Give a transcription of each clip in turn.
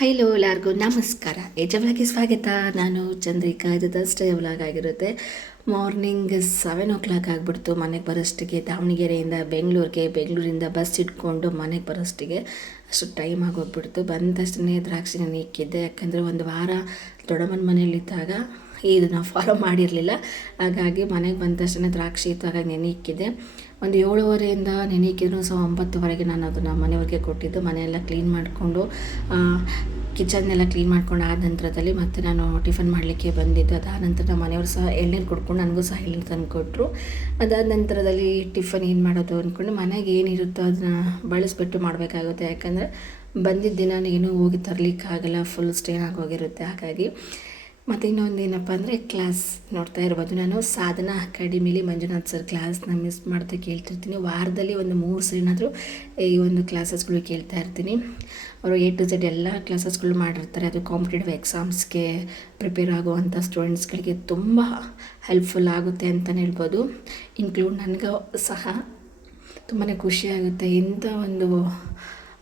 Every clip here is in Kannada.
ಹಲೋ ಎಲ್ಲರಿಗೂ ನಮಸ್ಕಾರ. ಎಜ ವ್ಲಾಗ್ಗೆ ಸ್ವಾಗತ. ನಾನು ಚಂದ್ರಿಕಾ. ಇದು ಥರ್ಸ್ಡೇ ವ್ಲಾಗ್ ಆಗಿರುತ್ತೆ. ಮಾರ್ನಿಂಗ್ 7 o'clock ಆಗಿಬಿಡ್ತು. ಮನೆಗೆ ಬರೋಷ್ಟಿಗೆ ದಾವಣಗೆರೆಯಿಂದ ಬೆಂಗಳೂರಿಂದ ಬಸ್ ಇಟ್ಕೊಂಡು ಮನೆಗೆ ಬರೋಷ್ಟಿಗೆ ಅಷ್ಟು ಟೈಮ್ ಆಗೋಗ್ಬಿಡ್ತು. ಬಂದ ತಕ್ಷಣ ದ್ರಾಕ್ಷಿನ ನೆಕ್ಕಿದ್ದೆ, ಯಾಕಂದರೆ ಒಂದು ವಾರ ದೊಡ್ಡಮ್ಮನ ಮನೇಲಿದ್ದಾಗ ಇದನ್ನು ಫಾಲೋ ಮಾಡಿರಲಿಲ್ಲ. ಹಾಗಾಗಿ ಮನೆಗೆ ಬಂದ ತಕ್ಷಣ ದ್ರಾಕ್ಷಿ ಇತ್ತು, ಹಾಗಾಗಿ ನೆನೆಯಿಕ್ಕಿದ್ದೆ. ಒಂದು 7:30 ನೆನೆಯಿಕ್ಕಿದ್ರು. 9:00ವರೆಗೆ ನಾನು ಅದನ್ನು ಮನೆಯವ್ರಿಗೆ ಕೊಟ್ಟಿದ್ದು. ಮನೆಯೆಲ್ಲ ಕ್ಲೀನ್ ಮಾಡಿಕೊಂಡು ಕಿಚನ್ನೆಲ್ಲ ಕ್ಲೀನ್ ಮಾಡ್ಕೊಂಡು ಆದ ನಂತರದಲ್ಲಿ ಮತ್ತೆ ನಾನು ಟಿಫನ್ ಮಾಡಲಿಕ್ಕೆ ಬಂದಿದ್ದು. ಅದಾದ ನಂತರ ನಮ್ಮ ಮನೆಯವರು ಸಹ ಎಳ್ನೀರು ಕುಡ್ಕೊಂಡು ನನಗೂ ಸಹ ಎಳ್ನೀರು ತಂದು ಕೊಟ್ಟರು. ಅದಾದ ನಂತರದಲ್ಲಿ ಟಿಫನ್ ಏನು ಮಾಡೋದು ಅಂದ್ಕೊಂಡು ಮನೆಗೆ ಏನಿರುತ್ತೋ ಅದನ್ನು ಬಳಸಿಬಿಟ್ಟು ಮಾಡಬೇಕಾಗುತ್ತೆ. ಯಾಕಂದರೆ ಬಂದಿದ್ದ ದಿನ ಏನೂ ಹೋಗಿ ತರಲಿಕ್ಕಾಗಲ್ಲ, ಫುಲ್ ಸ್ಟೇನ್ ಆಗೋಗಿರುತ್ತೆ. ಹಾಗಾಗಿ ಮತ್ತು ಇನ್ನೊಂದು ಏನಪ್ಪ ಅಂದರೆ ಕ್ಲಾಸ್ ನೋಡ್ತಾ ಇರ್ಬೋದು. ನಾನು ಸಾಧನಾ ಅಕಾಡೆಮಿಲಿ ಮಂಜುನಾಥ್ ಸರ್ ಕ್ಲಾಸ್ನ ಮಿಸ್ ಮಾಡ್ತಾ ಕೇಳ್ತಿರ್ತೀನಿ. ವಾರದಲ್ಲಿ ಒಂದು 3 ಸರಿನಾದರೂ ಈ ಒಂದು ಕ್ಲಾಸಸ್ಗಳು ಕೇಳ್ತಾ ಇರ್ತೀನಿ. ಅವರು A to Z ಎಲ್ಲ ಕ್ಲಾಸಸ್ಗಳು ಮಾಡಿರ್ತಾರೆ. ಅದು ಕಾಂಪಿಟೇಟಿವ್ ಎಕ್ಸಾಮ್ಸ್ಗೆ ಪ್ರಿಪೇರ್ ಆಗುವಂಥ ಸ್ಟೂಡೆಂಟ್ಸ್ಗಳಿಗೆ ತುಂಬ ಹೆಲ್ಪ್ಫುಲ್ ಆಗುತ್ತೆ ಅಂತಲೇ ಹೇಳ್ಬೋದು. ಇನ್ಕ್ಲೂಡ್ ನನಗೂ ಸಹ ತುಂಬಾ ಖುಷಿಯಾಗುತ್ತೆ. ಇಂಥ ಒಂದು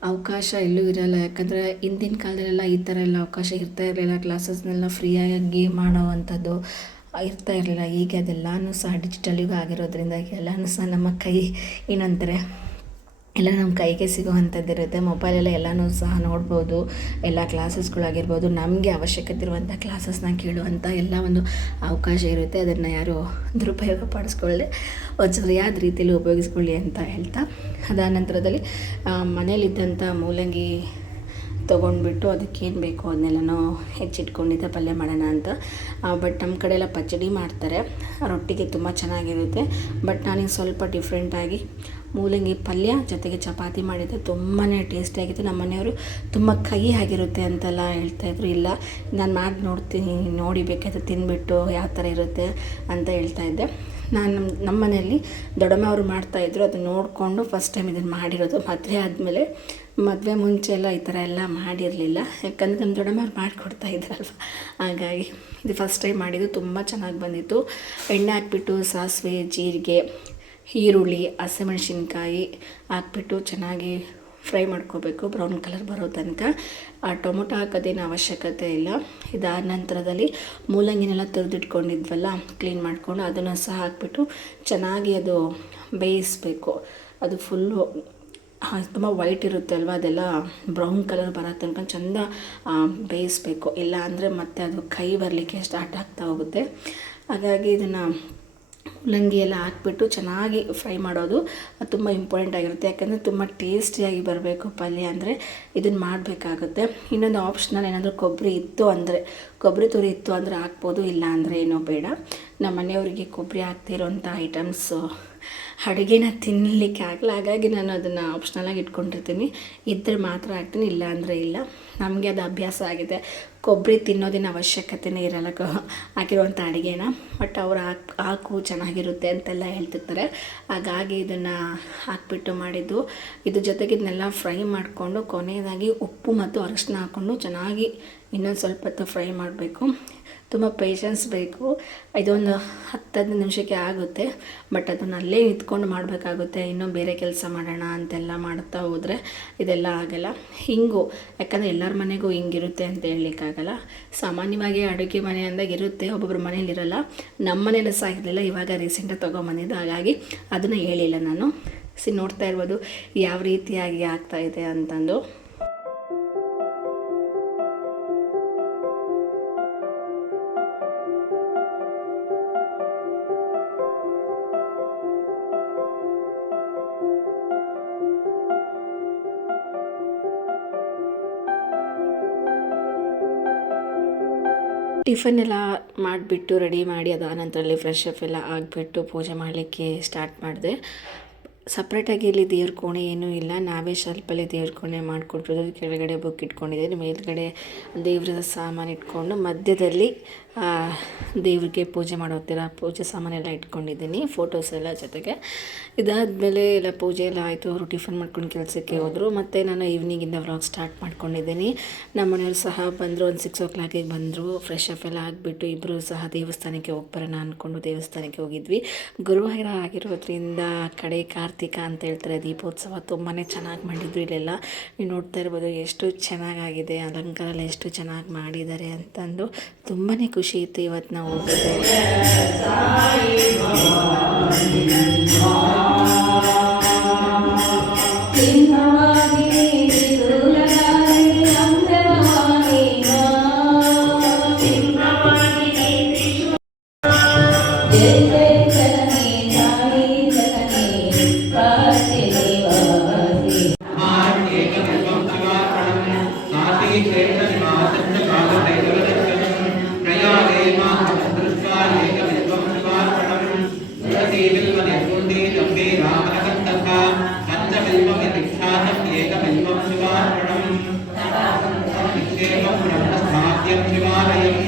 ಅವಕಾಶ ಎಲ್ಲೂ ಇರೋಲ್ಲ. ಯಾಕಂದರೆ ಹಿಂದಿನ ಕಾಲದಲ್ಲೆಲ್ಲ ಈ ಥರ ಎಲ್ಲ ಅವಕಾಶ ಇರ್ತಾ ಇರಲಿಲ್ಲ. ಕ್ಲಾಸಸ್ನೆಲ್ಲ ಫ್ರೀಯಾಗಿ ಮಾಡೋವಂಥದ್ದು ಇರ್ತಾ ಇರಲಿಲ್ಲ. ಈಗ ಅದೆಲ್ಲನೂ ಸಹ ಡಿಜಿಟಲ್ ಯುಗ ಆಗಿರೋದ್ರಿಂದ ಎಲ್ಲನೂ ಸಹ ನಮ್ಮ ಏನಂತಾರೆ ಎಲ್ಲ ನಮ್ಮ ಕೈಗೆ ಸಿಗುವಂಥದ್ದು ಇರುತ್ತೆ. ಮೊಬೈಲೆಲ್ಲ ಎಲ್ಲನೂ ಸಹ ನೋಡ್ಬೋದು. ಎಲ್ಲ ಕ್ಲಾಸಸ್ಗಳಾಗಿರ್ಬೋದು, ನಮಗೆ ಅವಶ್ಯಕತೆ ಇರುವಂಥ ಕ್ಲಾಸಸ್ನ ಕೇಳುವಂಥ ಎಲ್ಲ ಒಂದು ಅವಕಾಶ ಇರುತ್ತೆ. ಅದನ್ನು ಯಾರು ದುರುಪಯೋಗ ಪಡಿಸ್ಕೊಳ್ಳದೆ ಸರಿಯಾದ ರೀತಿಯಲ್ಲಿ ಉಪಯೋಗಿಸ್ಕೊಳ್ಳಿ ಅಂತ ಹೇಳ್ತಾ, ಅದಾದ ನಂತರದಲ್ಲಿ ಮನೇಲಿದ್ದಂಥ ಮೂಲಂಗಿ ತೊಗೊಂಡ್ಬಿಟ್ಟು ಅದಕ್ಕೇನು ಬೇಕೋ ಅದನ್ನೆಲ್ಲನೂ ಹೆಚ್ಚಿಟ್ಕೊಂಡಿದ್ದೆ ಪಲ್ಯ ಮಾಡೋಣ ಅಂತ. ಬಟ್ ನಮ್ಮ ಕಡೆ ಎಲ್ಲ ಪಚ್ಚಡಿ ಮಾಡ್ತಾರೆ, ರೊಟ್ಟಿಗೆ ತುಂಬ ಚೆನ್ನಾಗಿರುತ್ತೆ. ಬಟ್ ನಾನೀಗ ಸ್ವಲ್ಪ ಡಿಫ್ರೆಂಟಾಗಿ ಮೂಲಂಗಿ ಪಲ್ಯ ಜೊತೆಗೆ ಚಪಾತಿ ಮಾಡಿದ್ದೆ. ತುಂಬಾ ಟೇಸ್ಟಿಯಾಗಿತ್ತು. ನಮ್ಮ ಮನೆಯವರು ತುಂಬ ಕಹಿ ಆಗಿರುತ್ತೆ ಅಂತೆಲ್ಲ ಹೇಳ್ತಾಯಿದ್ರು. ಇಲ್ಲ, ನಾನು ಮಾಡಿ ನೋಡ್ತೀನಿ, ನೋಡಿ ಬೇಕಾದ್ರೆ ತಿಂದುಬಿಟ್ಟು ಯಾವ ಥರ ಇರುತ್ತೆ ಅಂತ ಹೇಳ್ತಾಯಿದ್ದೆ. ನಾನು ನಮ್ಮ ಮನೆಯಲ್ಲಿ ದೊಡ್ಡಮ್ಮ ಅವರು ಮಾಡ್ತಾಯಿದ್ರು, ಅದನ್ನ ನೋಡಿಕೊಂಡು ಫಸ್ಟ್ ಟೈಮ್ ಇದನ್ನು ಮಾಡಿರೋದು. ಮದುವೆ ಮುಂಚೆ ಎಲ್ಲ ಈ ಥರ ಎಲ್ಲ ಮಾಡಿರಲಿಲ್ಲ. ಯಾಕಂದರೆ ನಮ್ಮ ದೊಡ್ಡಮ್ಮವ್ರು ಮಾಡಿಕೊಡ್ತಾ ಇದ್ರಲ್ವ, ಹಾಗಾಗಿ ಇದು ಫಸ್ಟ್ ಟೈಮ್ ಮಾಡಿದ್ದು. ತುಂಬ ಚೆನ್ನಾಗಿ ಬಂದಿತ್ತು. ಎಣ್ಣೆ ಹಾಕ್ಬಿಟ್ಟು ಸಾಸಿವೆ, ಜೀರಿಗೆ, ಈರುಳ್ಳಿ, ಹಸಿಮೆಣಸಿನ್ಕಾಯಿ ಹಾಕ್ಬಿಟ್ಟು ಚೆನ್ನಾಗಿ ಫ್ರೈ ಮಾಡ್ಕೋಬೇಕು, ಬ್ರೌನ್ ಕಲರ್ ಬರೋ ತನಕ. ಟೊಮೊಟೊ ಹಾಕೋದೇನು ಅವಶ್ಯಕತೆ ಇಲ್ಲ. ಇದಾದ ನಂತರದಲ್ಲಿ ಮೂಲಂಗಿನೆಲ್ಲ ತೆಗೆದಿಟ್ಕೊಂಡಿದ್ವಲ್ಲ, ಕ್ಲೀನ್ ಮಾಡಿಕೊಂಡು ಅದನ್ನು ಸಹ ಹಾಕ್ಬಿಟ್ಟು ಚೆನ್ನಾಗಿ ಅದು ಬೇಯಿಸಬೇಕು. ಅದು ಫುಲ್ಲು ತುಂಬ ವೈಟ್ ಇರುತ್ತೆ ಅಲ್ವ, ಅದೆಲ್ಲ ಬ್ರೌನ್ ಕಲರ್ ಬರೋ ತನಕ ಚೆಂದ ಬೇಯಿಸಬೇಕು. ಇಲ್ಲ ಅಂದರೆ ಮತ್ತೆ ಅದು ಕೈ ಬರಲಿಕ್ಕೆ ಸ್ಟಾರ್ಟ್ ಆಗ್ತಾ ಹೋಗುತ್ತೆ. ಹಾಗಾಗಿ ಇದನ್ನು ಮೂಲಂಗಿ ಎಲ್ಲ ಹಾಕ್ಬಿಟ್ಟು ಚೆನ್ನಾಗಿ ಫ್ರೈ ಮಾಡೋದು ತುಂಬ ಇಂಪಾರ್ಟೆಂಟ್ ಆಗಿರುತ್ತೆ. ಯಾಕಂದರೆ ತುಂಬ ಟೇಸ್ಟಿಯಾಗಿ ಬರಬೇಕು ಪಲ್ಯ ಅಂದರೆ ಇದನ್ನು ಮಾಡಬೇಕಾಗುತ್ತೆ. ಇನ್ನೊಂದು ಆಪ್ಷನಲ್ ಏನಾದರೂ ಕೊಬ್ಬರಿ ತುರಿ ಇತ್ತು ಅಂದರೆ ಹಾಕ್ಬೋದು, ಇಲ್ಲ ಅಂದರೆ ಏನೋ ಬೇಡ. ನಮ್ಮ ಮನೆಯವರಿಗೆ ಕೊಬ್ಬರಿ ಹಾಕ್ತಿರೋಂಥ ಐಟಮ್ಸು ಅಡುಗೆನ ತಿನ್ನಲಿಕ್ಕೆ ಆಗಲ್ಲ. ಹಾಗಾಗಿ ನಾನು ಅದನ್ನು ಆಪ್ಷನಲಾಗಿ ಇಟ್ಕೊಂಡಿರ್ತೀನಿ. ಇದ್ದರೆ ಮಾತ್ರ ಹಾಕ್ತೀನಿ, ಇಲ್ಲ ಅಂದರೆ ಇಲ್ಲ. ನಮಗೆ ಅದು ಅಭ್ಯಾಸ ಆಗಿದೆ. ಕೊಬ್ಬರಿ ತಿನ್ನೋದಿನ ಅವಶ್ಯಕತೆಯೇ ಇರಲ್ಲ ಹಾಕಿರುವಂಥ ಅಡುಗೆನ. ಬಟ್ ಅವ್ರು ಹಾಕು ಚೆನ್ನಾಗಿರುತ್ತೆ ಅಂತೆಲ್ಲ ಹೇಳ್ತಿರ್ತಾರೆ. ಹಾಗಾಗಿ ಇದನ್ನು ಹಾಕ್ಬಿಟ್ಟು ಮಾಡಿದ್ದು. ಇದ್ರ ಜೊತೆಗೆ ಇದನ್ನೆಲ್ಲ ಫ್ರೈ ಮಾಡಿಕೊಂಡು ಕೊನೆಯದಾಗಿ ಉಪ್ಪು ಮತ್ತು ಅರಿಶಿನ ಹಾಕ್ಕೊಂಡು ಚೆನ್ನಾಗಿ ಇನ್ನೊಂದು ಸ್ವಲ್ಪ ಹೊತ್ತು ಫ್ರೈ ಮಾಡಬೇಕು. ತುಂಬ ಪೇಷನ್ಸ್ ಬೇಕು. ಇದೊಂದು 10-15 ನಿಮಿಷಕ್ಕೆ ಆಗುತ್ತೆ. ಬಟ್ ಅದನ್ನು ಅಲ್ಲೇ ನಿಂತ್ಕೊಂಡು ಮಾಡಬೇಕಾಗುತ್ತೆ. ಇನ್ನೂ ಬೇರೆ ಕೆಲಸ ಮಾಡೋಣ ಅಂತೆಲ್ಲ ಮಾಡ್ತಾ ಹೋದರೆ ಇದೆಲ್ಲ ಆಗಲ್ಲ. ಹಿಂಗು, ಯಾಕಂದರೆ ಎಲ್ಲರ ಮನೆಗೂ ಹಿಂಗಿರುತ್ತೆ ಅಂತ ಹೇಳಲಿಕ್ಕಾಗಲ್ಲ. ಸಾಮಾನ್ಯವಾಗಿ ಅಡುಗೆ ಮನೆ ಅಂದಾಗ ಇರುತ್ತೆ, ಒಬ್ಬೊಬ್ಬರು ಮನೇಲಿರಲ್ಲ. ನಮ್ಮ ಮನೇಲಿ ಸಹ ಇರಲಿಲ್ಲ, ಇವಾಗ ರೀಸೆಂಟಾಗಿ ತೊಗೊಂಬಂದಿದ್ದು. ಹಾಗಾಗಿ ಅದನ್ನು ಹೇಳಿಲ್ಲ ನಾನು. ನೋಡ್ತಾ ಇರ್ಬೋದು ಯಾವ ರೀತಿಯಾಗಿ ಆಗ್ತಾಯಿದೆ ಅಂತಂದು. ಟಿಫನ್ ಎಲ್ಲ ಮಾಡಿಬಿಟ್ಟು ರೆಡಿ ಮಾಡಿ ಅದಾದ ನಂತರದಲ್ಲಿ ಫ್ರೆಶ್ ಅಪ್ ಎಲ್ಲ ಆಗಿಬಿಟ್ಟು ಪೂಜೆ ಮಾಡಲಿಕ್ಕೆ ಸ್ಟಾರ್ಟ್ ಮಾಡಿದೆ. ಸಪ್ರೇಟಾಗಿ ಇಲ್ಲಿ ದೇವ್ರ ಕೋಣೆ ಏನೂ ಇಲ್ಲ. ನಾವೇ ಶೆಲ್ಫಲ್ಲಿ ದೇವ್ರ ಕೋಣೆ ಮಾಡಿಕೊಟ್ಟಿರೋದು. ಕೆಳಗಡೆ ಬುಕ್ ಇಟ್ಕೊಂಡಿದ್ದೀನಿ, ಮೇಲ್ಗಡೆ ದೇವ್ರ ಸಾಮಾನು ಇಟ್ಕೊಂಡು ಮಧ್ಯದಲ್ಲಿ ದೇವ್ರಿಗೆ ಪೂಜೆ ಮಾಡೋತ್ತಿರ ಪೂಜೆ ಸಾಮಾನೆಲ್ಲ ಇಟ್ಕೊಂಡಿದ್ದೀನಿ, ಫೋಟೋಸ್ ಎಲ್ಲ ಜೊತೆಗೆ. ಇದಾದಮೇಲೆ ಎಲ್ಲ ಪೂಜೆ ಎಲ್ಲ ಆಯಿತು. ಅವರು ಟಿಫನ್ ಮಾಡ್ಕೊಂಡು ಕೆಲಸಕ್ಕೆ ಹೋದರು. ಮತ್ತು ನಾನು ಈವ್ನಿಂಗಿಂದ ವ್ಲಾಗ್ ಸ್ಟಾರ್ಟ್ ಮಾಡ್ಕೊಂಡಿದ್ದೀನಿ. ನಮ್ಮ ಮನೆಯವರು ಸಹ ಬಂದರು, ಒಂದು 6 o'clock ಬಂದರು. ಫ್ರೆಶ್ ಅಪ್ ಎಲ್ಲ ಆಗಿಬಿಟ್ಟು ಇಬ್ಬರು ಸಹ ದೇವಸ್ಥಾನಕ್ಕೆ ಹೋಗಿ ಬರೋಣ ಅಂದ್ಕೊಂಡು ದೇವಸ್ಥಾನಕ್ಕೆ ಹೋಗಿದ್ವಿ. ಗುರುವಾರ ಆಗಿರೋದ್ರಿಂದ ಕಡೆ ಕಾರ್ತಿಕ್ ಕಾರ್ತಿಕ ಅಂತ ಹೇಳ್ತಾರೆ, ದೀಪೋತ್ಸವ ತುಂಬಾ ಚೆನ್ನಾಗಿ ಮಾಡಿದ್ರು. ಇಲ್ಲೆಲ್ಲ ನೀವು ನೋಡ್ತಾ ಇರ್ಬೋದು ಎಷ್ಟು ಚೆನ್ನಾಗಾಗಿದೆ, ಅಲಂಕಾರ ಎಲ್ಲ ಎಷ್ಟು ಚೆನ್ನಾಗಿ ಮಾಡಿದ್ದಾರೆ ಅಂತಂದು ತುಂಬಾ ಖುಷಿ ಇತ್ತು ಇವತ್ತು ನಾವು ಹೋಗಿದ್ದು.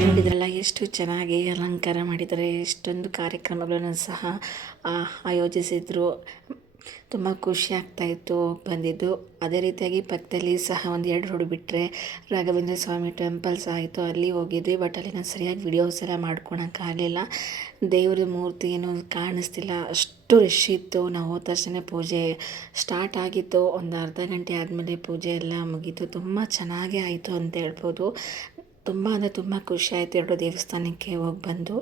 ನೋಡಿದ್ರಲ್ಲ ಎಷ್ಟು ಚೆನ್ನಾಗಿ ಅಲಂಕಾರ ಮಾಡಿದ್ದಾರೆ, ಎಷ್ಟೊಂದು ಕಾರ್ಯಕ್ರಮಗಳನ್ನು ಸಹ ಆಯೋಜಿಸಿದ್ರು. ತುಂಬ ಖುಷಿ ಆಗ್ತಾಯಿತ್ತು ಬಂದಿದ್ದು. ಅದೇ ರೀತಿಯಾಗಿ ಪಕ್ಕದಲ್ಲಿ ಸಹ ಒಂದು 2 ರೋಡ್ ಬಿಟ್ಟರೆ ರಾಘವೇಂದ್ರ ಸ್ವಾಮಿ ಟೆಂಪಲ್ ಸಹ ಆಯಿತು, ಅಲ್ಲಿ ಹೋಗಿದ್ವಿ. ಬಟ್ ಅಲ್ಲಿ ನಾನು ಸರಿಯಾಗಿ ವಿಡಿಯೋಸ್ ಎಲ್ಲ ಮಾಡ್ಕೊಳಕ್ಕಾಗಲಿಲ್ಲ, ದೇವ್ರ ಮೂರ್ತಿ ಏನೂ ಕಾಣಿಸ್ತಿಲ್ಲ, ಅಷ್ಟು ರಶ್ ಇತ್ತು. ನಾವು ಹೋದ ತಕ್ಷಣ ಪೂಜೆ ಸ್ಟಾರ್ಟ್ ಆಗಿತ್ತು, ಒಂದು ಅರ್ಧ ಗಂಟೆ ಆದಮೇಲೆ ಪೂಜೆ ಎಲ್ಲ ಮುಗೀತು. ತುಂಬ ಚೆನ್ನಾಗೇ ಆಯಿತು ಅಂತ ಹೇಳ್ಬೋದು. ತುಂಬ ಅಂದರೆ ತುಂಬ ಖುಷಿ ಆಯಿತು 2 ದೇವಸ್ಥಾನಕ್ಕೆ ಹೋಗಿ ಬಂದು.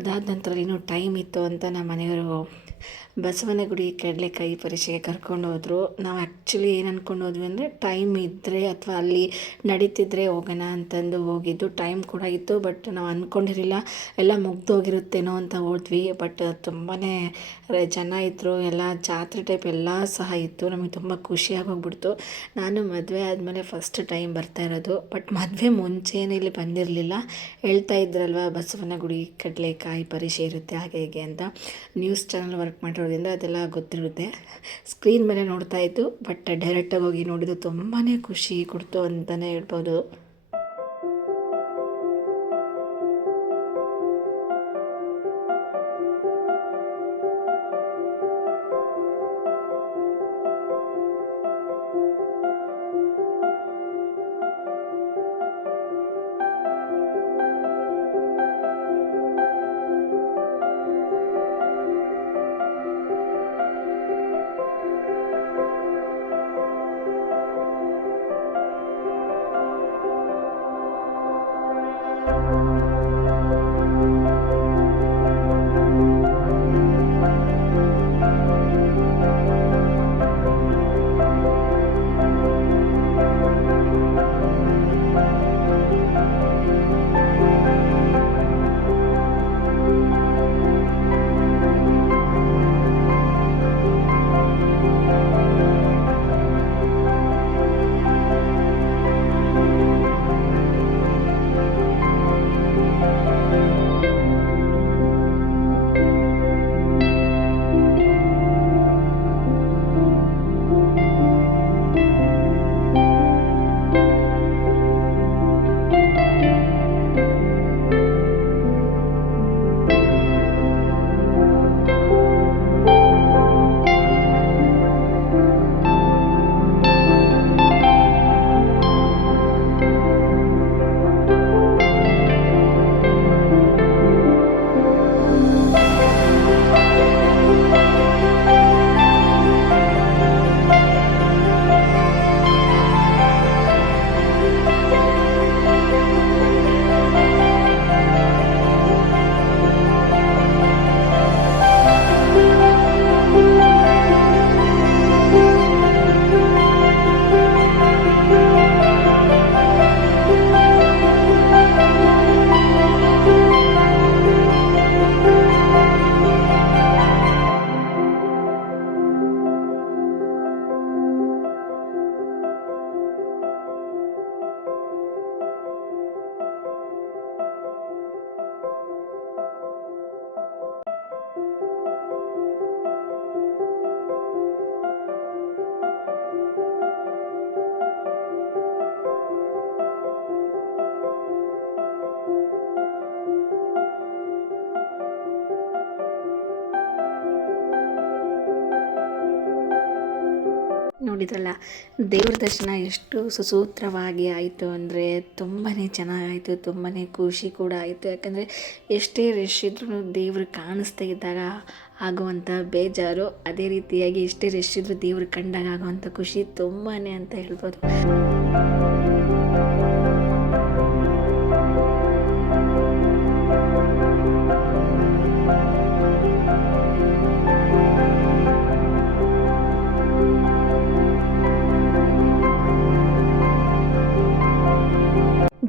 ಅದಾದ ನಂತರ ಇನ್ನೂ ಟೈಮ್ ಇತ್ತು ಅಂತ ನಮ್ಮ ಮನೆಯವರು ಬಸವನಗುಡಿ ಕಡಲೆಕಾಯಿ ಪರಿಷೆಗೆ ಕರ್ಕೊಂಡು ಹೋದರು. ನಾವು ಆ್ಯಕ್ಚುಲಿ ಏನು ಅಂದ್ಕೊಂಡು ಹೋದ್ವಿ ಅಂದರೆ ಟೈಮ್ ಇದ್ದರೆ ಅಥವಾ ಅಲ್ಲಿ ನಡೀತಿದ್ರೆ ಹೋಗೋಣ ಅಂತಂದು ಹೋಗಿದ್ದು. ಟೈಮ್ ಕೂಡ ಇತ್ತು, ಬಟ್ ನಾವು ಅಂದ್ಕೊಂಡಿರಲಿಲ್ಲ ಎಲ್ಲ ಮುಗ್ದೋಗಿರುತ್ತೇನೋ ಅಂತ ಹೋದ್ವಿ. ಬಟ್ ತುಂಬಾ ಜನ ಇದ್ದರು, ಎಲ್ಲ ಜಾತ್ರೆ ಟೈಪ್ ಎಲ್ಲ ಸಹ ಇತ್ತು. ನಮಗೆ ತುಂಬ ಖುಷಿಯಾಗಿ ಹೋಗ್ಬಿಡ್ತು. ನಾನು ಮದುವೆ ಆದಮೇಲೆ ಫಸ್ಟ್ ಟೈಮ್ ಬರ್ತಾ ಇರೋದು, ಬಟ್ ಮದುವೆ ಮುಂಚೆನೇ ಇಲ್ಲಿ ಬಂದಿರಲಿಲ್ಲ. ಹೇಳ್ತಾ ಇದ್ರಲ್ವ ಬಸವನಗುಡಿ ಕಡಲೆಕಾಯಿ ಪರಿಷೆ ಇರುತ್ತೆ ಹಾಗೆ ಹೀಗೆ ಅಂತ. ನ್ಯೂಸ್ ಚಾನಲ್ ವರ್ಕ್ ಮಾಡಿರೋದ್ರಿಂದ ಅದೆಲ್ಲ ಗೊತ್ತಿರುತ್ತೆ. ಸ್ಕ್ರೀನ್ ಮೇಲೆ ನೋಡ್ತಾ ಇದ್ದು, ಬಟ್ ಡೈರೆಕ್ಟಾಗಿ ಹೋಗಿ ನೋಡಿದ್ದು ತುಂಬಾ ಖುಷಿ ಕೊಡ್ತು ಅಂತಲೇ ಹೇಳ್ಬೋದು. ನೋಡಿದ್ರಲ್ಲ ದೇವ್ರ ದರ್ಶನ ಎಷ್ಟು ಸುಸೂತ್ರವಾಗಿ ಆಯಿತು ಅಂದರೆ ತುಂಬಾ ಚೆನ್ನಾಗಾಯಿತು, ತುಂಬಾ ಖುಷಿ ಕೂಡ ಆಯಿತು. ಯಾಕಂದರೆ ಎಷ್ಟೇ ರಶ್ ಇದ್ರೂ ದೇವ್ರು ಕಾಣಿಸ್ತಾ ಇದ್ದಾಗ ಆಗುವಂಥ ಬೇಜಾರು, ಅದೇ ರೀತಿಯಾಗಿ ಎಷ್ಟೇ ರಶ್ ಇದ್ರೂ ದೇವ್ರು ಕಂಡಾಗ ಆಗುವಂಥ ಖುಷಿ ತುಂಬಾ ಅಂತ ಹೇಳ್ಬೋದು.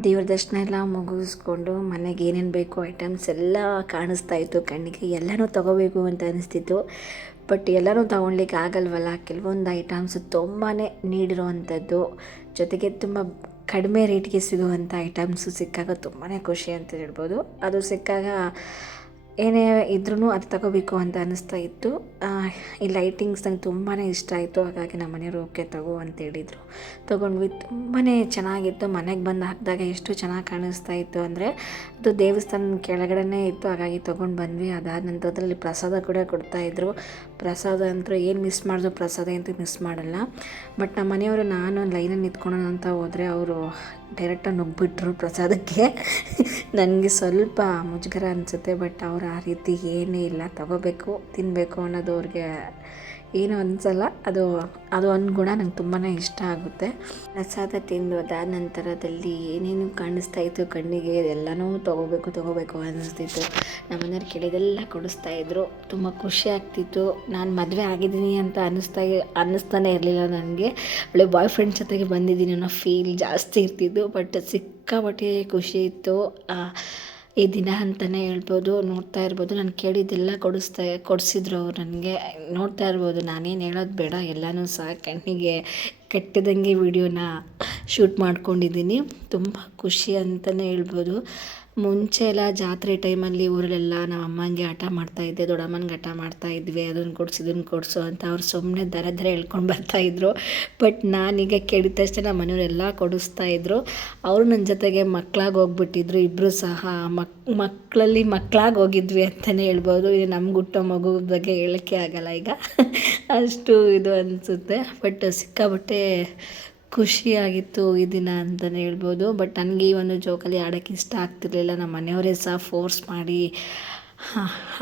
ದೇವ್ರ ದರ್ಶನ ಎಲ್ಲ ಮುಗಿಸ್ಕೊಂಡು ಮನೆಗೆ ಏನೇನು ಬೇಕು ಐಟಮ್ಸ್ ಎಲ್ಲ ಕಾಣಿಸ್ತಾ ಇತ್ತು ಕಣ್ಣಿಗೆ. ಎಲ್ಲನೂ ತೊಗೋಬೇಕು ಅಂತ ಅನಿಸ್ತಿತ್ತು, ಬಟ್ ಎಲ್ಲನೂ ತೊಗೊಳ್ಲಿಕ್ಕೆ ಆಗಲ್ವಲ್ಲ. ಕೆಲವೊಂದು ಐಟಮ್ಸ್ ತುಂಬಾ ನೀಡಿರುವಂಥದ್ದು, ಜೊತೆಗೆ ತುಂಬ ಕಡಿಮೆ ರೇಟ್ಗೆ ಸಿಗುವಂಥ ಐಟಮ್ಸು ಸಿಕ್ಕಾಗ ತುಂಬಾ ಖುಷಿ ಅಂತ ಹೇಳ್ಬೋದು. ಅದು ಸಿಕ್ಕಾಗ ಏನೇ ಇದ್ರೂ ಅದು ತಗೋಬೇಕು ಅಂತ ಅನ್ನಿಸ್ತಾ ಇತ್ತು. ಈ ಲೈಟಿಂಗ್ಸ್ ನಂಗೆ ತುಂಬಾ ಇಷ್ಟ ಆಯಿತು, ಹಾಗಾಗಿ ನಮ್ಮ ಮನೆಯವರು ಓಕೆ ತಗೋ ಅಂತ ಹೇಳಿದರು. ತೊಗೊಂಡ್ವಿ, ತುಂಬಾ ಚೆನ್ನಾಗಿತ್ತು. ಮನೆಗೆ ಬಂದು ಹಾಕಿದಾಗ ಎಷ್ಟು ಚೆನ್ನಾಗಿ ಕಾಣಿಸ್ತಾ ಇತ್ತು ಅಂದರೆ ಅದು ದೇವಸ್ಥಾನ ಕೆಳಗಡೆ ಇತ್ತು, ಹಾಗಾಗಿ ತೊಗೊಂಡು ಬಂದ್ವಿ. ಅದಾದ ನಂತರದಲ್ಲಿ ಪ್ರಸಾದ ಕೂಡ ಕೊಡ್ತಾಯಿದ್ರು. ಪ್ರಸಾದ ಅಂತೂ ಏನು ಮಿಸ್ ಮಾಡಿದ್ರು, ಪ್ರಸಾದ ಅಂತೂ ಮಿಸ್ ಮಾಡಲ್ಲ. ಬಟ್ ನಮ್ಮ ಮನೆಯವರು ನಾನು ಲೈನಲ್ಲಿ ನಿಂತ್ಕೊಳ್ಳೋಣ ಅಂತ ಹೋದರೆ ಅವರು ಡೈರೆಕ್ಟಾಗಿ ನುಗ್ಗಿಬಿಟ್ರು ಪ್ರಸಾದಕ್ಕೆ. ನನಗೆ ಸ್ವಲ್ಪ ಮುಜುಗರ ಅನಿಸುತ್ತೆ, ಬಟ್ ಅವರು ಆ ರೀತಿ ಏನೂ ಇಲ್ಲ, ತಗೋಬೇಕು ತಿನ್ನಬೇಕು ಅನ್ನೋದು ಅವ್ರಿಗೆ ಏನೂ ಅನಿಸಲ್ಲ. ಅದು ಒಂದು ಗುಣ ನಂಗೆ ತುಂಬಾ ಇಷ್ಟ ಆಗುತ್ತೆ. ಪ್ರಸಾದ ತಿಂದು ಅದಾದ ನಂತರದಲ್ಲಿ ಏನೇನು ಕಾಣಿಸ್ತಾ ಇತ್ತು ಕಣ್ಣಿಗೆ, ಎಲ್ಲನೂ ತೊಗೋಬೇಕು ಅನ್ನಿಸ್ತಿತ್ತು. ನಮ್ಮ ಮನೆಯವ್ರು ಕೇಳಿದೆಲ್ಲ ಕೊಡಿಸ್ತಾಯಿದ್ರು, ತುಂಬ ಖುಷಿ ಆಗ್ತಿತ್ತು. ನಾನು ಮದುವೆ ಆಗಿದ್ದೀನಿ ಅಂತ ಅನ್ನಿಸ್ತಾನೆ ಇರಲಿಲ್ಲ ನನಗೆ. ಒಳ್ಳೆ ಬಾಯ್ ಫ್ರೆಂಡ್ ಜೊತೆಗೆ ಬಂದಿದ್ದೀನಿ ಅನ್ನೋ ಫೀಲ್ ಜಾಸ್ತಿ ಇರ್ತಿದ್ದು, ಬಟ್ ಸಿಕ್ಕಾಪಟ್ಟೆ ಖುಷಿ ಇತ್ತು ಈ ದಿನ ಅಂತಲೇ ಹೇಳ್ಬೋದು. ನೋಡ್ತಾ ಇರ್ಬೋದು, ನಾನು ಕೇಳಿದ್ದೆಲ್ಲ ಕೊಡಿಸಿದ್ರು ಅವ್ರು ನನಗೆ. ನೋಡ್ತಾ ಇರ್ಬೋದು, ನಾನೇನು ಹೇಳೋದು ಬೇಡ, ಎಲ್ಲನೂ ಸಹ ಕಣ್ಣಿಗೆ ಕಟ್ಟಿದಂಗೆ ವಿಡಿಯೋನ ಶೂಟ್ ಮಾಡ್ಕೊಂಡಿದ್ದೀನಿ. ತುಂಬ ಖುಷಿ ಅಂತಲೇ ಹೇಳ್ಬೋದು. ಮುಂಚೆ ಎಲ್ಲ ಜಾತ್ರೆ ಟೈಮಲ್ಲಿ ಊರಲ್ಲೆಲ್ಲ ನಮ್ಮ ಅಮ್ಮನಿಗೆ ಹಠ ಮಾಡ್ತಾಯಿದ್ದೆ, ದೊಡ್ಡಮ್ಮನಿಗೆ ಹಠ ಮಾಡ್ತಾಯಿದ್ವಿ, ಅದನ್ನು ಕೊಡಿಸು ಇದನ್ನು ಕೊಡಿಸು ಅಂತ. ಅವ್ರು ಸುಮ್ಮನೆ ದರ ಹೇಳ್ಕೊಂಡು ಬರ್ತಾಯಿದ್ರು. ಬಟ್ ನಾನೀಗ ಕೇಳಿದ ತಕ್ಷಣ ನಮ್ಮ ಮನೆಯವರೆಲ್ಲ ಕೊಡಿಸ್ತಾಯಿದ್ರು. ಅವರು ನನ್ನ ಜೊತೆಗೆ ಮಕ್ಕಳಾಗಿ ಹೋಗ್ಬಿಟ್ಟಿದ್ರು, ಇಬ್ಬರು ಸಹ ಮಕ್ಕಳಾಗಿ ಹೋಗಿದ್ವಿ ಅಂತಲೇ ಹೇಳ್ಬೋದು. ಇದು ನಮ್ಗೆ ಹುಟ್ಟೋ ಮಗು ಬಗ್ಗೆ ಹೇಳೋಕ್ಕೆ ಆಗಲ್ಲ ಈಗ, ಅಷ್ಟು ಇದು ಅನಿಸುತ್ತೆ. ಬಟ್ ಸಿಕ್ಕಾಬಟ್ಟೆ ಖುಷಿಯಾಗಿತ್ತು ಈ ದಿನ ಅಂತಲೇ ಹೇಳ್ಬೋದು. ಬಟ್ ನನಗೆ ಈ ಒಂದು ಜೋಕಲ್ಲಿ ಆಡೋಕ್ಕೆ ಇಷ್ಟ ಆಗ್ತಿರ್ಲಿಲ್ಲ. ನಮ್ಮ ಮನೆಯವರೇ ಸಹ ಫೋರ್ಸ್ ಮಾಡಿ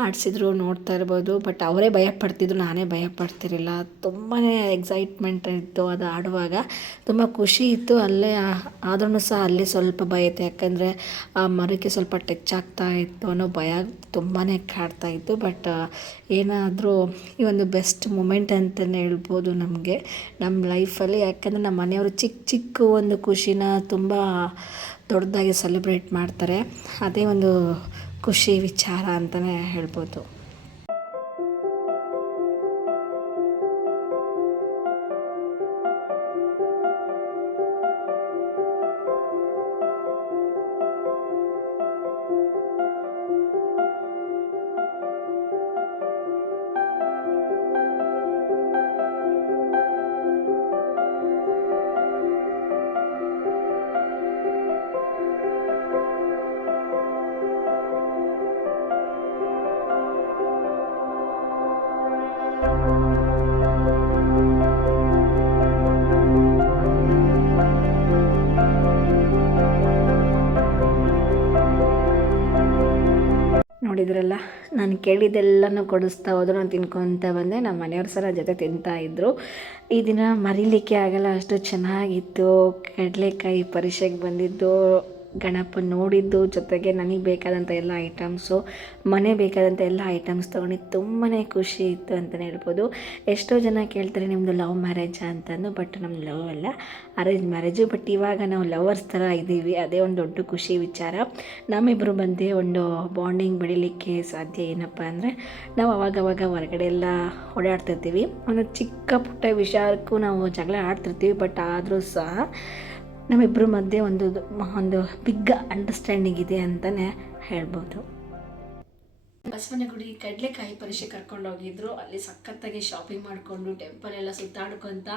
ಆಡಿಸಿದ್ರು, ನೋಡ್ತಾ ಇರ್ಬೋದು. ಬಟ್ ಅವರೇ ಭಯಪಡ್ತಿದ್ರು, ನಾನೇ ಭಯಪಡ್ತಿರಲಿಲ್ಲ. ತುಂಬಾ ಎಕ್ಸೈಟ್ಮೆಂಟ್ ಇತ್ತು ಅದು ಆಡುವಾಗ, ತುಂಬ ಖುಷಿ ಇತ್ತು. ಅಲ್ಲೇ ಆದ್ರೂ ಸಹ ಅಲ್ಲೇ ಸ್ವಲ್ಪ ಭಯ ಇತ್ತು, ಯಾಕಂದರೆ ಆ ಮರಕ್ಕೆ ಸ್ವಲ್ಪ ಟಚ್ ಆಗ್ತಾ ಇತ್ತು ಅನ್ನೋ ಭಯ ತುಂಬಾ ಕಾಡ್ತಾ ಇತ್ತು. ಬಟ್ ಏನಾದರೂ ಈ ಒಂದು ಬೆಸ್ಟ್ ಮೂಮೆಂಟ್ ಅಂತಲೇ ಹೇಳ್ಬೋದು ನಮಗೆ ನಮ್ಮ ಲೈಫಲ್ಲಿ. ಯಾಕಂದರೆ ನಮ್ಮ ಮನೆಯವರು ಚಿಕ್ಕ ಒಂದು ಖುಷಿನ ತುಂಬ ದೊಡ್ಡದಾಗಿ ಸೆಲೆಬ್ರೇಟ್ ಮಾಡ್ತಾರೆ. ಅದೇ ಒಂದು ಖುಷಿ ವಿಚಾರ ಅಂತಲೇ ಹೇಳ್ಬೋದು. ನೋಡಿದ್ರಲ್ಲ, ನಾನು ಕೇಳಿದ್ದೆಲ್ಲನೂ ಕೊಡಿಸ್ತಾ ಹೋದ್ರು, ನಾನು ತಿನ್ಕೊತ ಬಂದೆ. ನಮ್ಮ ಮನೆಯವ್ರ ಸಹ ಜೊತೆ ತಿಂತಾಯಿದ್ರು. ಈ ದಿನ ಮರೀಲಿಕ್ಕೆ ಆಗಲ್ಲ, ಅಷ್ಟು ಚೆನ್ನಾಗಿತ್ತು. ಕಡಲೆಕಾಯಿ ಪರೀಕ್ಷೆಗೆ ಬಂದಿದ್ದು, ಗಣಪ ನೋಡಿದ್ದು, ಜೊತೆಗೆ ನನಗೆ ಬೇಕಾದಂಥ ಎಲ್ಲ ಐಟಮ್ಸು, ಮನೆ ಬೇಕಾದಂಥ ಎಲ್ಲ ಐಟಮ್ಸ್ ತೊಗೊಂಡಿದ್ದು ತುಂಬಾ ಖುಷಿ ಇತ್ತು ಅಂತಲೇ ಹೇಳ್ಬೋದು. ಎಷ್ಟೋ ಜನ ಕೇಳ್ತಾರೆ ನಿಮ್ಮದು ಲವ್ ಮ್ಯಾರೇಜಾ ಅಂತಂದು, ಬಟ್ ನಮ್ಮ ಲವ್ ಅಲ್ಲ, ಅರೇಂಜ್ ಮ್ಯಾರೇಜು. ಬಟ್ ಇವಾಗ ನಾವು ಲವರ್ಸ್ ಥರ ಇದ್ದೀವಿ, ಅದೇ ಒಂದು ದೊಡ್ಡ ಖುಷಿ ವಿಚಾರ. ನಮ್ಮಿಬ್ಬರು ಮಧ್ಯೆ ಒಂದು ಬಾಂಡಿಂಗ್ ಬೆಳಿಲಿಕ್ಕೆ ಸಾಧ್ಯ ಏನಪ್ಪ ಅಂದರೆ, ನಾವು ಅವಾಗವಾಗ ಹೊರಗಡೆ ಎಲ್ಲ ಓಡಾಡ್ತಿರ್ತೀವಿ. ಒಂದು ಚಿಕ್ಕ ಪುಟ್ಟ ವಿಚಾರಕ್ಕೂ ನಾವು ಜಗಳ ಆಡ್ತಿರ್ತೀವಿ, ಬಟ್ ಆದರೂ ಸಹ ನಮ್ಮಿಬ್ಬರ ಮಧ್ಯೆ ಒಂದು ಬಿಗ್ ಅಂಡರ್ಸ್ಟ್ಯಾಂಡಿಂಗ್ ಇದೆ ಅಂತಲೇ ಹೇಳ್ಬೋದು. ಬಸವನಗುಡಿ ಕಡಲೆಕಾಯಿ ಪರೀಕ್ಷೆ ಕರ್ಕೊಂಡು ಹೋಗಿದ್ರು. ಅಲ್ಲಿ ಸಖತ್ತಾಗಿ ಶಾಪಿಂಗ್ ಮಾಡಿಕೊಂಡು ಟೆಂಪಲ್ ಎಲ್ಲ ಸುತ್ತಾಡ್ಕೊತ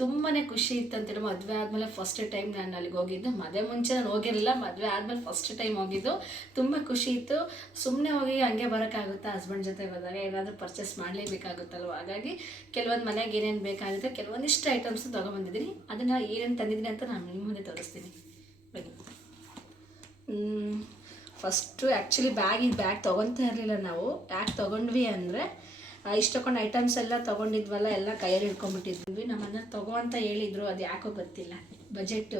ತುಂಬಾ ಖುಷಿ ಇತ್ತಂತೇಳಿ. ಮದುವೆ ಆದಮೇಲೆ ಫಸ್ಟ್ ಟೈಮ್ ನಾನು ಅಲ್ಲಿಗೆ ಹೋಗಿದ್ದು. ಮದುವೆ ಮುಂಚೆ ನಾನು ಹೋಗಿರಲಿಲ್ಲ, ಮದುವೆ ಆದಮೇಲೆ ಫಸ್ಟ್ ಟೈಮ್ ಹೋಗಿದ್ದು. ತುಂಬ ಖುಷಿ ಇತ್ತು. ಸುಮ್ಮನೆ ಹೋಗಿ ಹಂಗೆ ಬರೋಕ್ಕಾಗುತ್ತಾ, ಹಸ್ಬೆಂಡ್ ಜೊತೆಗೆ ಹೋದಾಗ ಏನಾದರೂ ಪರ್ಚೇಸ್ ಮಾಡಲೇಬೇಕಾಗುತ್ತಲ್ವ. ಹಾಗಾಗಿ ಕೆಲವೊಂದು ಮನೆಗೆ ಏನೇನು ಬೇಕಾಗುತ್ತೆ ಕೆಲವೊಂದಿಷ್ಟು ಐಟಮ್ಸ್ ತೊಗೊಂಬಂದಿದ್ದೀನಿ. ಅದನ್ನು ಏನೇನು ತಂದಿದ್ದೀನಿ ಅಂತ ನಾನು ನಿಮ್ಮ ಮುಂದೆ ತೋರಿಸ್ತೀನಿ ಬನ್ನಿ. ಫಸ್ಟು ಆ್ಯಕ್ಚುಲಿ ಬ್ಯಾಗ್ ತೊಗೊತಾ ಇರಲಿಲ್ಲ ನಾವು. ಯಾಕೆ ತೊಗೊಂಡ್ವಿ ಅಂದರೆ, ಇಷ್ಟಕ್ಕೊಂದು ಐಟಮ್ಸ್ ಎಲ್ಲ ತೊಗೊಂಡಿದ್ವಲ್ಲ, ಎಲ್ಲ ಕೈಯಲ್ಲಿ ಹಿಡ್ಕೊಂಡ್ಬಿಟ್ಟಿದ್ವಿ. ನಮ್ಮ ಮನೇಲಿ ತಗೋ ಅಂತ ಹೇಳಿದರು, ಅದು ಯಾಕೋ ಗೊತ್ತಿಲ್ಲ, ಬಜೆಟ್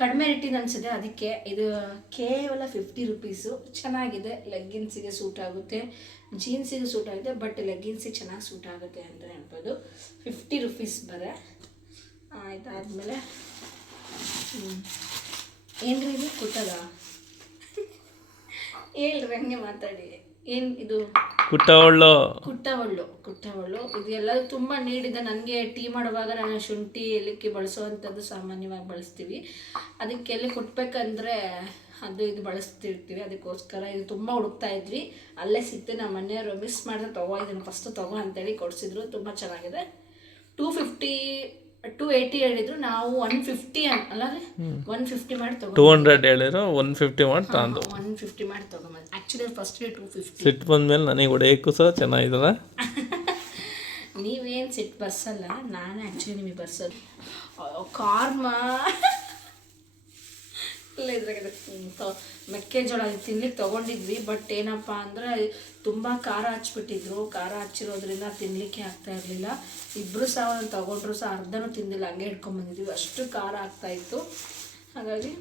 ಕಡಿಮೆ ರೇಟಿಂದ ಅನಿಸಿದೆ. ಅದಕ್ಕೆ ಇದು ಕೇವಲ 50 ರುಪೀಸು. ಚೆನ್ನಾಗಿದೆ, ಲೆಗ್ಗಿನ್ಸಿಗೆ ಸೂಟ್ ಆಗುತ್ತೆ, ಜೀನ್ಸಿಗೆ ಸೂಟ್ ಆಗುತ್ತೆ, ಬಟ್ ಲೆಗ್ಗಿನ್ಸಿಗೆ ಚೆನ್ನಾಗಿ ಸೂಟ್ ಆಗುತ್ತೆ ಅಂತ ಹೇಳ್ಬೋದು. 50 ರುಪೀಸ್ ಬರೆ. ಇದಾದಮೇಲೆ ಏನ್ರಿ ಇದು ಕುಟ್ಟದ ಹೇಳ್ರಿ, ಹಂಗೆ ಮಾತಾಡಿ. ಏನು ಇದು? ಕುಟ್ಟವಳ್ಳು. ಇದು ಎಲ್ಲ ತುಂಬ ನೀಡಿದೆ. ನನಗೆ ಟೀ ಮಾಡುವಾಗ ನಾನು ಶುಂಠಿ ಏಲಕ್ಕಿ ಬಳಸುವಂಥದ್ದು ಸಾಮಾನ್ಯವಾಗಿ ಬಳಸ್ತೀವಿ. ಅದಕ್ಕೆ ಎಲ್ಲಿ ಕುಟ್ಬೇಕಂದ್ರೆ ಅದು ಇದು ಬಳಸ್ತಿರ್ತೀವಿ. ಅದಕ್ಕೋಸ್ಕರ ಇದು ತುಂಬ ಹುಡುಕ್ತಾ ಇದ್ವಿ, ಅಲ್ಲೇ ಸಿಕ್ತು. ನಮ್ಮ ಮನೆಯವರು ಮಿಸ್ ಮಾಡಿದ್ರೆ ಇದನ್ನು ಫಸ್ಟು ತಗೋ ಅಂತೇಳಿ ಕೊಡಿಸಿದ್ರು. ತುಂಬ ಚೆನ್ನಾಗಿದೆ. 280 ಹೇಳಿದ್ರು, ನಾವು 150 ಅಲ್ಲ ರೀ, 150 ಮಾಡಿ ತಗೋ. 200 ಹೇಳಿದ್ರು, 150 ಮಾಡಿ ತಗೊಂಡು 150 ಮಾಡಿ ತಗೊಂಬಂದು. Actually first 250. ಸಿಟ್ಟು ಬಂದಮೇಲೆ ನನಗೆ ಹೊಡೆಯೋಕ್ಕೂ ಸಹ ಚೆನ್ನಾಗಿದ್ದಲ್ಲ. ನೀವೇನು ಸಿಟ್ಟು ಬರ್ಸಲ್ಲ, ನಾನು ಆ್ಯಕ್ಚುಲಿ ನಿಮಗೆ ಬರ್ಸೋದು. ಕಾರ್ಮ ಇಲ್ಲ ಇದ್ರಾಗಿದೆ. ಮೆಕ್ಕೆಜೋಳ ತಿನ್ಲಿಕ್ಕೆ ತೊಗೊಂಡಿದ್ವಿ, ಬಟ್ ಏನಪ್ಪ ಅಂದರೆ ತುಂಬ ಖಾರ ಹಚ್ಬಿಟ್ಟಿದ್ರು. ಖಾರ ಹಚ್ಚಿರೋದ್ರಿಂದ ತಿನ್ನಲಿಕ್ಕೆ ಆಗ್ತಾ ಇರಲಿಲ್ಲ. ಇಬ್ಬರು ಸಹ ತೊಗೊಂಡ್ರು ಸಹ ಅರ್ಧನೂ ತಿಂದಿಲ್ಲ, ಹಂಗೆ ಇಟ್ಕೊಂಡ್ಬಂದಿದ್ವಿ, ಅಷ್ಟು ಖಾರ ಆಗ್ತಾಯಿತ್ತು. ಹಾಗಾಗಿ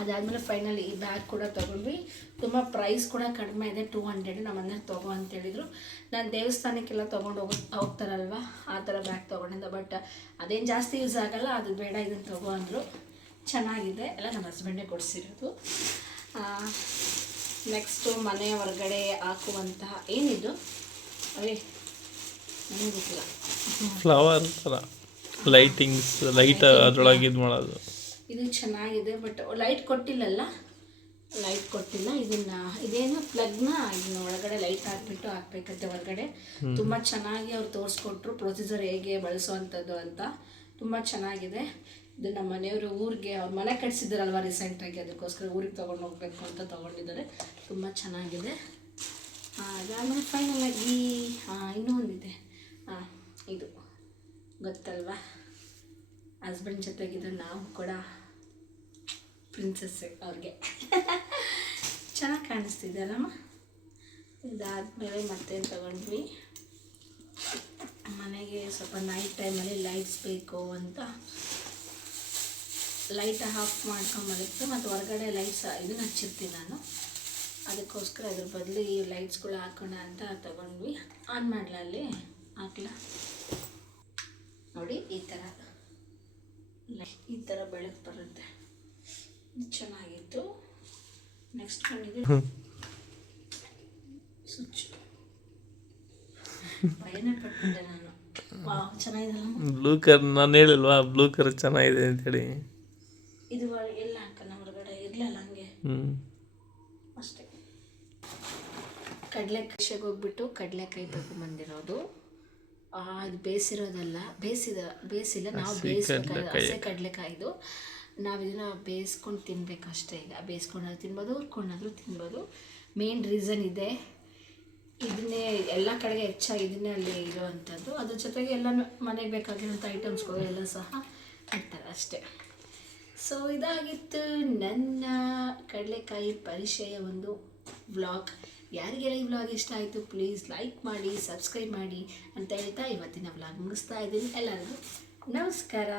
ಅದಾದಮೇಲೆ ಫೈನಲಿ ಈ ಬ್ಯಾಗ್ ಕೂಡ ತೊಗೊಂಡ್ವಿ. ತುಂಬ ಪ್ರೈಸ್ ಕೂಡ ಕಡಿಮೆ ಇದೆ, 200. ನಮ್ಮ ಮನೇಲಿ ತೊಗೋ ಅಂತೇಳಿದರು. ನಾನು ದೇವಸ್ಥಾನಕ್ಕೆಲ್ಲ ತೊಗೊಂಡು ಹೋಗ್ತಾರಲ್ವ, ಆ ಥರ ಬ್ಯಾಗ್ ತೊಗೊಂಡಿದ್ದೆ. ಬಟ್ ಅದೇನು ಜಾಸ್ತಿ ಯೂಸ್ ಆಗಲ್ಲ, ಅದು ಬೇಡ, ಇದನ್ನು ತೊಗೋ ಅಂದರು. ಚೆನ್ನಾಗಿದೆ, ಎಲ್ಲ ನಮ್ಮ ಹಸ್ಬೆಂಡೇ ಕೊಡಿಸಿರೋದು. ನೆಕ್ಸ್ಟು ಮನೆಯ ಹೊರಗಡೆ ಹಾಕುವಂತಹ ಏನಿದು? ಅದೇ ನನಗೆ ಗೊತ್ತಿಲ್ಲ, ಫ್ಲವರ್ ಥರ ಲೈಟಿಂಗ್ಸ್, ಲೈಟ್ ಅದರೊಳಗೆ ಇದು ಮಾಡೋದು. ಇದು ಚೆನ್ನಾಗಿದೆ, ಬಟ್ ಲೈಟ್ ಕೊಟ್ಟಿಲ್ಲ. ಇದೇನು ಪ್ಲಗ್ನ ಇದನ್ನ ಒಳಗಡೆ ಲೈಟ್ ಹಾಕ್ಬಿಟ್ಟು ಹಾಕ್ಬೇಕಂತೆ ಹೊರಗಡೆ. ತುಂಬ ಚೆನ್ನಾಗಿ ಅವ್ರು ತೋರಿಸ್ಕೊಟ್ರು ಪ್ರೊಸೀಜರ್ ಹೇಗೆ ಬಳಸುವಂಥದ್ದು ಅಂತ. ತುಂಬ ಚೆನ್ನಾಗಿದೆ. ಇದು ನಮ್ಮ ಮನೆಯವರು ಊರಿಗೆ ಅವ್ರ ಮನೆ ಕಟ್ಸಿದ್ದಾರಲ್ವ ರೀಸೆಂಟಾಗಿ, ಅದಕ್ಕೋಸ್ಕರ ಊರಿಗೆ ತೊಗೊಂಡು ಹೋಗ್ಬೇಕು ಅಂತ ತೊಗೊಂಡಿದ್ದಾರೆ. ತುಂಬ ಚೆನ್ನಾಗಿದೆ. ಅದಾದಮೇಲೆ ಫೈನಲಾಗಿ ಇನ್ನೂ ಒಂದಿದೆ. ಇದು ಗೊತ್ತಲ್ವಾ, ಹಸ್ಬೆಂಡ್ ಜೊತೆಗಿದ್ದು ನಾವು ಕೂಡ ಪ್ರಿನ್ಸೆಸ್ಸೆ ಅವ್ರಿಗೆ. ಚೆನ್ನಾಗಿ ಕಾಣಿಸ್ತಿದೆ ಅಲ್ಲಮ್ಮ. ಇದಾದಮೇಲೆ ಮತ್ತೇನು ತೊಗೊಂಡ್ವಿ, ಮನೆಗೆ ಸ್ವಲ್ಪ ನೈಟ್ ಟೈಮಲ್ಲಿ ಲೈಟ್ಸ್ ಬೇಕು ಅಂತ ಲೈಟ್ ಆಫ್ ಮಾಡ್ಕೊಂಬರುತ್ತೆ, ಮತ್ತು ಹೊರಗಡೆ ಲೈಟ್ಸ್ ಇದನ್ನು ಹಚ್ಚಿರ್ತೀನಿ ನಾನು. ಅದಕ್ಕೋಸ್ಕರ ಅದ್ರ ಬದಲು ಈ ಲೈಟ್ಸ್ಗಳು ಹಾಕೋಣ ಅಂತ ತೊಗೊಂಡ್ವಿ. ಆನ್ ಮಾಡಲ, ಅಲ್ಲಿ ಹಾಕ್ಲ ನೋಡಿ, ಈ ಥರ ಬೆಳಕು ಬರುತ್ತೆ. ಚೆನ್ನಾಗಿತ್ತು. ನೆಕ್ಸ್ಟ್ ಬಂದಿದೆ ಸ್ವಿಚ್. ಭಯನೇ ಪಟ್ಟಿದ್ದೆ ನಾನು. ಚೆನ್ನಾಗಿದೆಲ್ಲ ಬ್ಲೂ ಕಲರ್. ನಾನು ಹೇಳಿಲ್ವಾ ಬ್ಲೂ ಕಲರ್ ಚೆನ್ನಾಗಿದೆ ಅಂತೇಳಿ. ಇದು ಎಲ್ಲ ಹಾಕಲ್ಲ, ಹೊರಗಡೆ ಇರಲಿಲ್ಲ ಹಂಗೆ ಅಷ್ಟೇ. ಕಡಲೆಕಾಯಿಗೆ ಹೋಗ್ಬಿಟ್ಟು ಕಡಲೆಕಾಯಿ ತೊಗೊಂಬಂದಿರೋದು. ಇದು ಬೇಯಿಸಿರೋದಲ್ಲ, ಬೇಯಿಸಿಲ್ಲ, ನಾವು ಬೇಯಿಸ್ಬೇಕಾದ್ರೆ ಹಸೆ ಕಡಲೆಕಾಯಿದು. ನಾವು ಇದನ್ನು ಬೇಯಿಸ್ಕೊಂಡು ತಿನ್ನಬೇಕು ಅಷ್ಟೇ. ಈಗ ಬೇಯಿಸ್ಕೊಂಡಾದ್ರೂ ತಿನ್ಬೋದು, ಹುರ್ಕೊಂಡಾದ್ರೂ ತಿನ್ಬೋದು. ಮೇನ್ ರೀಸನ್ ಇದೆ, ಇದನ್ನೇ ಎಲ್ಲ ಕಡೆಗೆ ಹೆಚ್ಚಾಗಿ ಇದನ್ನೇ ಅಲ್ಲಿ ಇರೋವಂಥದ್ದು. ಅದ್ರ ಜೊತೆಗೆ ಎಲ್ಲ ಮನೆಗೆ ಬೇಕಾಗಿರೋಂಥ ಐಟಮ್ಸ್ಗಳು ಎಲ್ಲ ಸಹ ಇಡ್ತಾರೆ ಅಷ್ಟೇ. ಸೊ ಇದಾಗಿತ್ತು ನನ್ನ ಕಡಲೆಕಾಯಿ ಪರಿಚಯ ಒಂದು ವ್ಲಾಗ್. ಯಾರಿಗೆಲ್ಲ ಈ ವ್ಲಾಗ್ ಇಷ್ಟ ಆಯಿತು ಪ್ಲೀಸ್ ಲೈಕ್ ಮಾಡಿ, ಸಬ್ಸ್ಕ್ರೈಬ್ ಮಾಡಿ ಅಂತ ಹೇಳ್ತಾ ಇವತ್ತಿನ ವ್ಲಾಗ್ ಮುಗಿಸ್ತಾ ಇದ್ದೀನಿ. ಎಲ್ಲರಿಗೂ ನಮಸ್ಕಾರ.